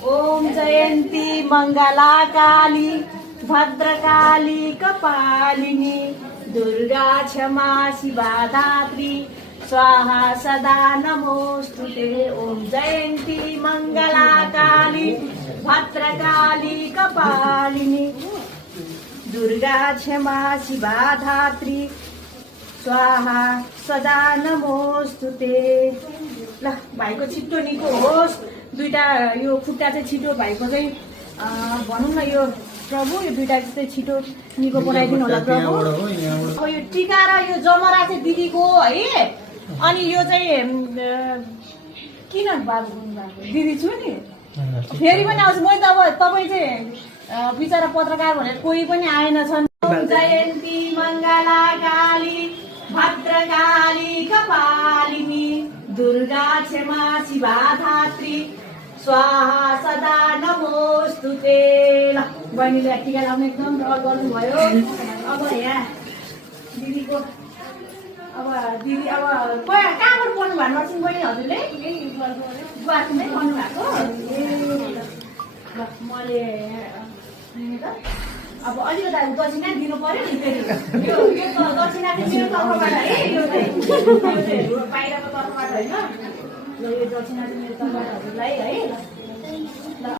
ओम जयन्ती मङ्गला काली भद्रकाली कपालिनी दुर्गा क्षमा शिवा धात्री स्वाहा सदा नमोस्तुते। ओम जयन्ती मङ्गला काली भद्रकाली कपालिनी दुर्गा क्षमा शिवा धात्री स्वाहा सदा नमोस्तुते। ल भाइको छिट्टो निको होस्। दुईटा यो खुट्टा चाहिँ छिटो भाइको चाहिँ भनौँ न यो प्रभु यो दुईटा चाहिँ छिटो निको बनाइदिनु होला प्रभु। अब यो टिका र यो जमरा चाहिँ दिदीको है। अनि यो चाहिँ किन बाबु हुनुभएको दिदी छु नि फेरि पनि आउँछु। मैले त अब तपाईँ चाहिँ बिचरा पत्रकार भनेर कोही पनि आएनछन्। जयन्ती मङ्गला काली भद्रकाली कपालिनी दुर्गा क्षमा शिवा धात्री स्वाहा सदा नमोस्तुते। ल बहिनीले टिका लाउनु एकदम रहर गर्नुभयो। अब यहाँ दिदीको अब दिदी अब कहाँबाट पढ्नु भएको नर्सिङ बहिनी हजुरले गुवाहाटीमै पढ्नु भएको। मैले अब अलिकति दक्षिणा दिनु पर्यो नि फेरि यो दक्षिणा चाहिँ मेरो तर्फबाट है। यो चाहिँ बाहिरको तर्फबाट होइन। ल यो दक्षिणा चाहिँ मेरो तर्फबाट हजुरलाई है।